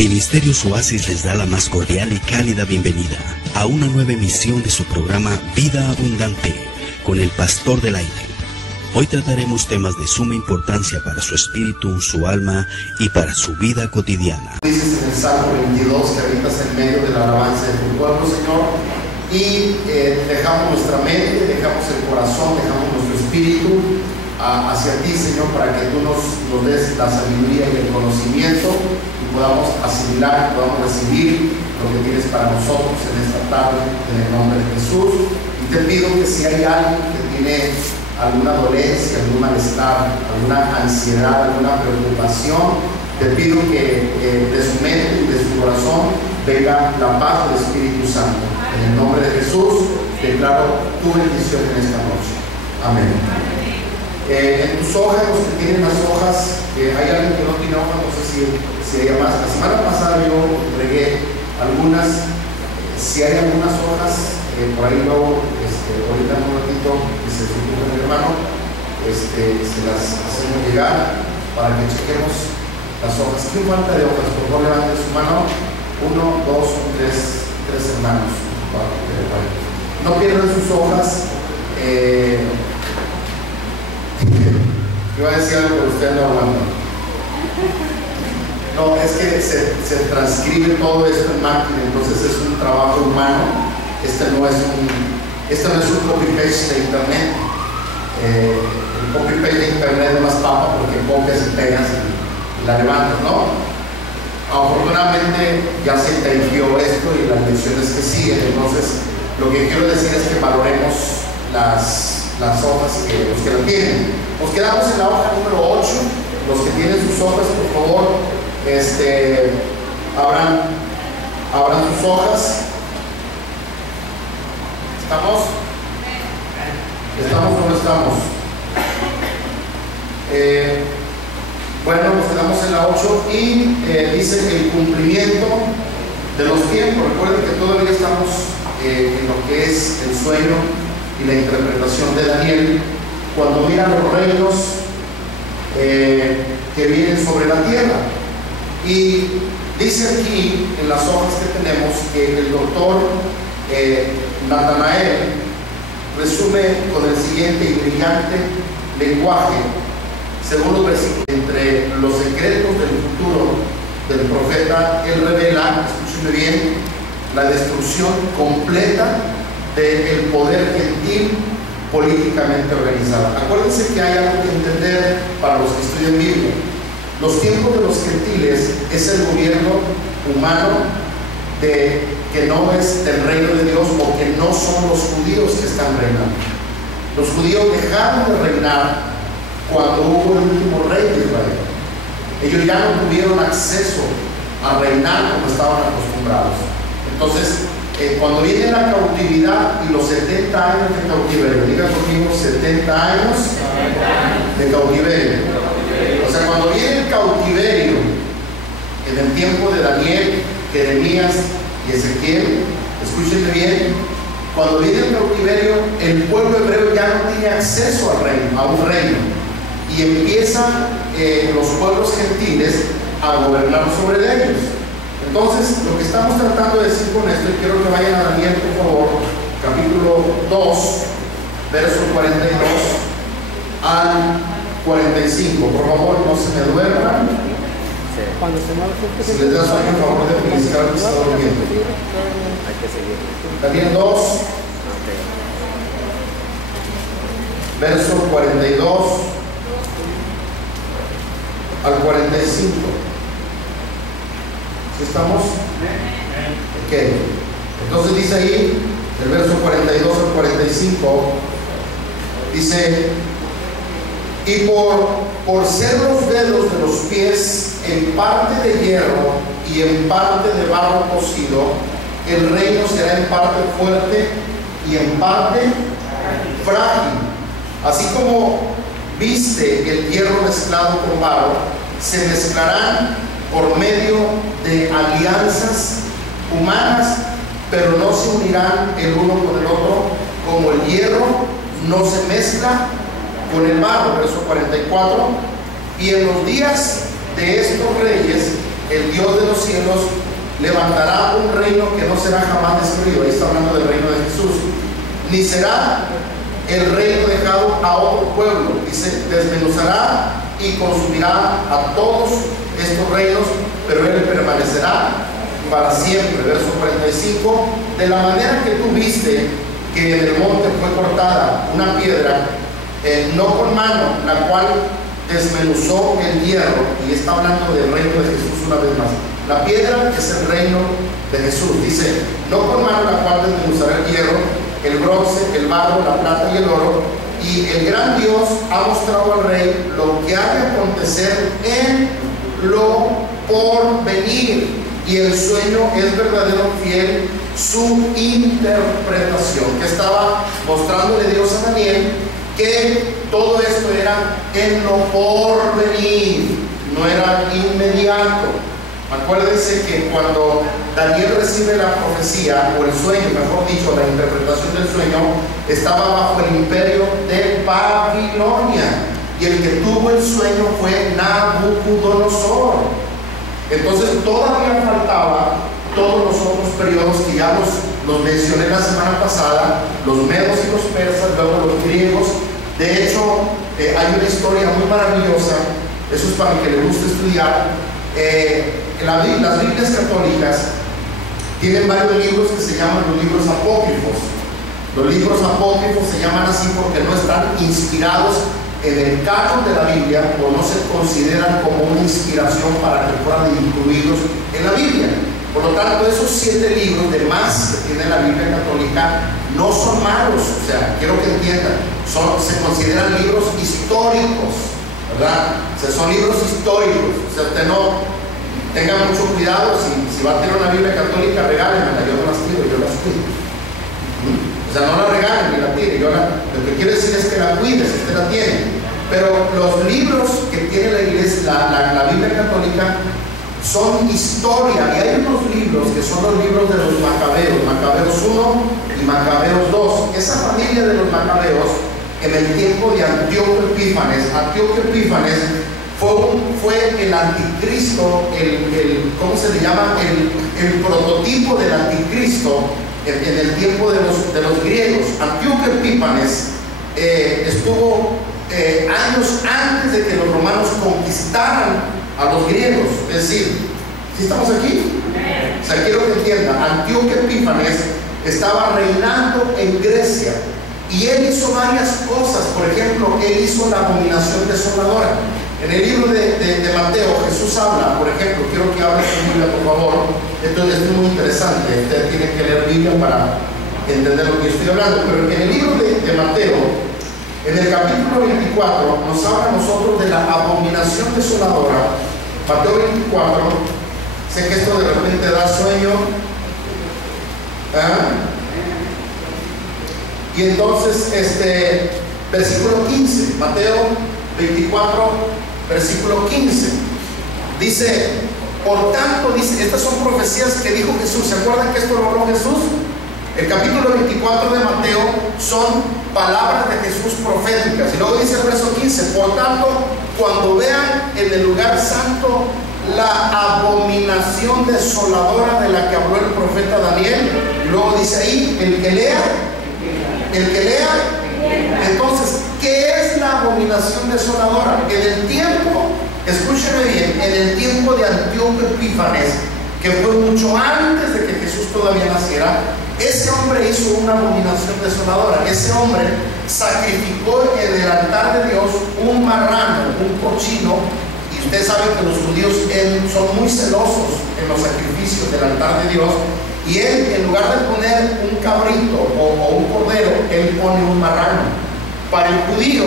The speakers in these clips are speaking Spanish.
Ministerios Oasis les da la más cordial y cálida bienvenida a una nueva emisión de su programa Vida Abundante con el Pastor del Aire. Hoy trataremos temas de suma importancia para su espíritu, su alma y para su vida cotidiana. Dices en el Salmo 22 que habitas en medio de la alabanza de tu pueblo, Señor, y dejamos nuestra mente, dejamos el corazón, dejamos nuestro espíritu hacia ti, Señor, para que tú nos des la sabiduría y el conocimiento y podamos asimilar, podamos recibir lo que tienes para nosotros en esta tarde, en el nombre de Jesús. Y te pido que si hay alguien que tiene alguna dolencia, algún malestar, alguna ansiedad, alguna preocupación, te pido que de su mente y de su corazón venga la paz del Espíritu Santo. En el nombre de Jesús declaro tu bendición en esta noche. Amén. En tus hojas, los que tienen las hojas, hay alguien que no tiene hojas, no sé si hay más. La semana pasada yo entregué algunas. Si hay algunas hojas, por ahí luego, ahorita en un ratito, que se suponga mi hermano, se las hacemos llegar para que chequemos las hojas. ¿Quién falta de hojas? Por favor, levante su mano. 1, 2, 3 hermanos. No pierdan sus hojas. Yo iba a decir algo, pero usted no aguanta. No, es que se transcribe todo esto en máquina, entonces es un trabajo humano. Este no es un copy-paste de internet. El copy-paste de internet es más papa porque copias y pegas y la levantas, ¿no? Afortunadamente ya se entendió esto y las lecciones que siguen. Entonces, lo que quiero decir es que valoremos las hojas los que la tienen. Nos quedamos en la hoja número 8. Los que tienen sus hojas, por favor, abran sus hojas. ¿Estamos? ¿Estamos o no estamos? Bueno, nos quedamos en la 8 y dice que el cumplimiento de los tiempos. Recuerden que todavía estamos en lo que es el sueño y la interpretación de Daniel, cuando miran los reinos que vienen sobre la tierra. Y dice aquí en las hojas que tenemos que el doctor Natanael resume con el siguiente y brillante lenguaje, según los versículos: entre los secretos del futuro del profeta, él revela, escúcheme bien, la destrucción completa del poder gentil políticamente organizado. Acuérdense que hay algo que entender para los que estudian Biblia. Los tiempos de los gentiles es el gobierno humano que no es del reino de Dios, o que no son los judíos que están reinando. Los judíos dejaron de reinar cuando hubo el último rey de Israel. Ellos ya no tuvieron acceso a reinar como estaban acostumbrados. Entonces, cuando viene la cautividad y los 70 años de cautiverio, diga conmigo, 70 años de cautiverio. O sea, cuando viene el cautiverio, en el tiempo de Daniel, Jeremías y Ezequiel, escúchenme bien, cuando viene el cautiverio, el pueblo hebreo ya no tiene acceso al reino, a un reino, y empiezan los pueblos gentiles a gobernar sobre ellos. Entonces, lo que estamos tratando de decir con esto, y quiero que vayan a Daniel, por favor, capítulo 2, verso 42 al 45. Por favor, no se me duerman. Si les das sueño, por favor, de felicitar al que está durmiendo. Daniel 2, verso 42 al 45. ¿Estamos? Ok. Entonces dice ahí, el verso 42 al 45, dice: y por ser los dedos de los pies en parte de hierro y en parte de barro cocido, el reino será en parte fuerte y en parte frágil. Así como viste el hierro mezclado con barro, se mezclarán por medio de alianzas humanas, pero no se unirán el uno con el otro, como el hierro no se mezcla con el barro. Verso 44: y en los días de estos reyes el Dios de los cielos, levantará un reino que no será jamás destruido. Ahí está hablando del reino de Jesús. Ni será el reino dejado a otro pueblo. Dice, desmenuzará y consumirá a todos estos reinos, pero él permanecerá para siempre. Verso 45. De la manera que tú viste que en el monte fue cortada una piedra, no con mano, la cual desmenuzó el hierro, y está hablando del reino de Jesús una vez más. La piedra es el reino de Jesús. Dice, no con mano la cual desmenuzará el hierro, el bronce, el barro, la plata y el oro, y el gran Dios ha mostrado al rey lo que ha de acontecer en lo por venir, y el sueño es verdadero, fiel su interpretación. Que estaba mostrándole Dios a Daniel que todo esto era en lo por venir, no era inmediato. Acuérdense que cuando Daniel recibe la profecía, o el sueño, mejor dicho, la interpretación del sueño, estaba bajo el imperio de Babilonia, y el que tuvo el sueño fue Nabucodonosor. Entonces todavía faltaba todos los otros periodos que ya los mencioné la semana pasada, los medos y los persas, luego los griegos. De hecho, hay una historia muy maravillosa, eso es para el que le guste estudiar. Las Biblias católicas tienen varios libros que se llaman los libros apócrifos. Los libros apócrifos se llaman así porque no están inspirados en el canon de la Biblia, o no se consideran como una inspiración para que fueran incluidos en la Biblia. Por lo tanto, esos 7 libros de más que tiene la Biblia católica no son malos. O sea, quiero que entiendan, se consideran libros históricos, ¿verdad? O sea, son libros históricos. O sea, usted no tenga mucho cuidado, si va a tener una Biblia católica, regálenmela, yo no las tiro, yo las cuido. O sea, no la regalen ni la tire, lo que quiero decir es que la cuide si usted la tiene. Pero los libros que tiene la iglesia, la Biblia católica, son historia, y hay unos libros que son los libros de los Macabeos, Macabeos 1 y Macabeos 2. Esa familia de los Macabeos, en el tiempo de Antíoco Epífanes fue el anticristo, ¿cómo se le llama? El prototipo del anticristo en el tiempo de los griegos. Antíoco Epífanes estuvo años antes de que los romanos conquistaran a los griegos. Es decir, ¿sí estamos aquí? O sea, quiero que entiendan, Antíoco Epífanes estaba reinando en Grecia, y él hizo varias cosas. Por ejemplo, él hizo la abominación desoladora. En el libro de Mateo, Jesús habla, por ejemplo, quiero que abra su Biblia, por favor. Esto es muy interesante, ustedes tienen que leer Biblia para entender lo que yo estoy hablando. Pero en el libro de Mateo, en el capítulo 24, nos habla a nosotros de la abominación desoladora. Mateo 24, sé que esto de repente da sueño. Y entonces, versículo 15, Mateo 24, versículo 15, dice, por tanto, dice, estas son profecías que dijo Jesús. ¿Se acuerdan que esto lo habló Jesús? El capítulo 24 de Mateo son palabras de Jesús proféticas. Y luego dice el verso 15, por tanto, cuando vean en el lugar santo la abominación desoladora de la que habló el profeta Daniel, luego dice ahí, el que lea, entonces, ¿qué es la abominación desoladora? En el tiempo, escúcheme bien, en el tiempo de Antíoco Epífanes, que fue mucho antes de que Jesús todavía naciera, ese hombre hizo una abominación desoladora. Ese hombre sacrificó en el altar de Dios un marrano, un cochino, y ustedes saben que los judíos son muy celosos en los sacrificios del altar de Dios, y él, en lugar de poner un cabrito o un cordero, él pone un marrano. Para el judío,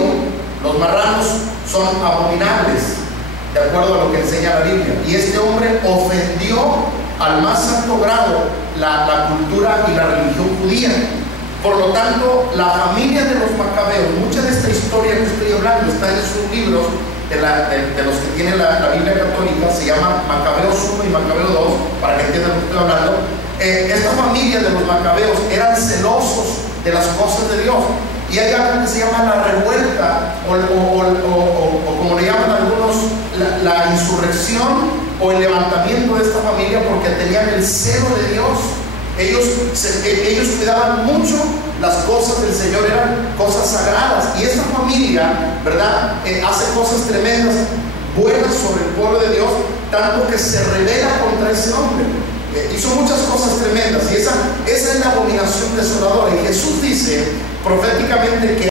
los marranos son abominables, de acuerdo a lo que enseña la Biblia, y este hombre ofendió al más alto grado la cultura y la religión judía. Por lo tanto, la familia de los Macabeos, mucha de esta historia que estoy hablando está en sus libros de los que tiene la Biblia católica. Se llama Macabeos 1 y Macabeos 2, para que entiendan lo que estoy hablando. Esta familia de los Macabeos eran celosos de las cosas de Dios, y hay algo que se llama la revuelta, o como le llaman algunos la insurrección o el levantamiento de esta familia porque tenían el celo de Dios. Ellos cuidaban mucho las cosas del Señor, eran cosas sagradas. Y esta familia, ¿verdad?, hace cosas tremendas, buenas sobre el pueblo de Dios, tanto que se rebela contra ese hombre. Hizo muchas cosas tremendas, y esa es la abominación desoladora. Y Jesús dice proféticamente que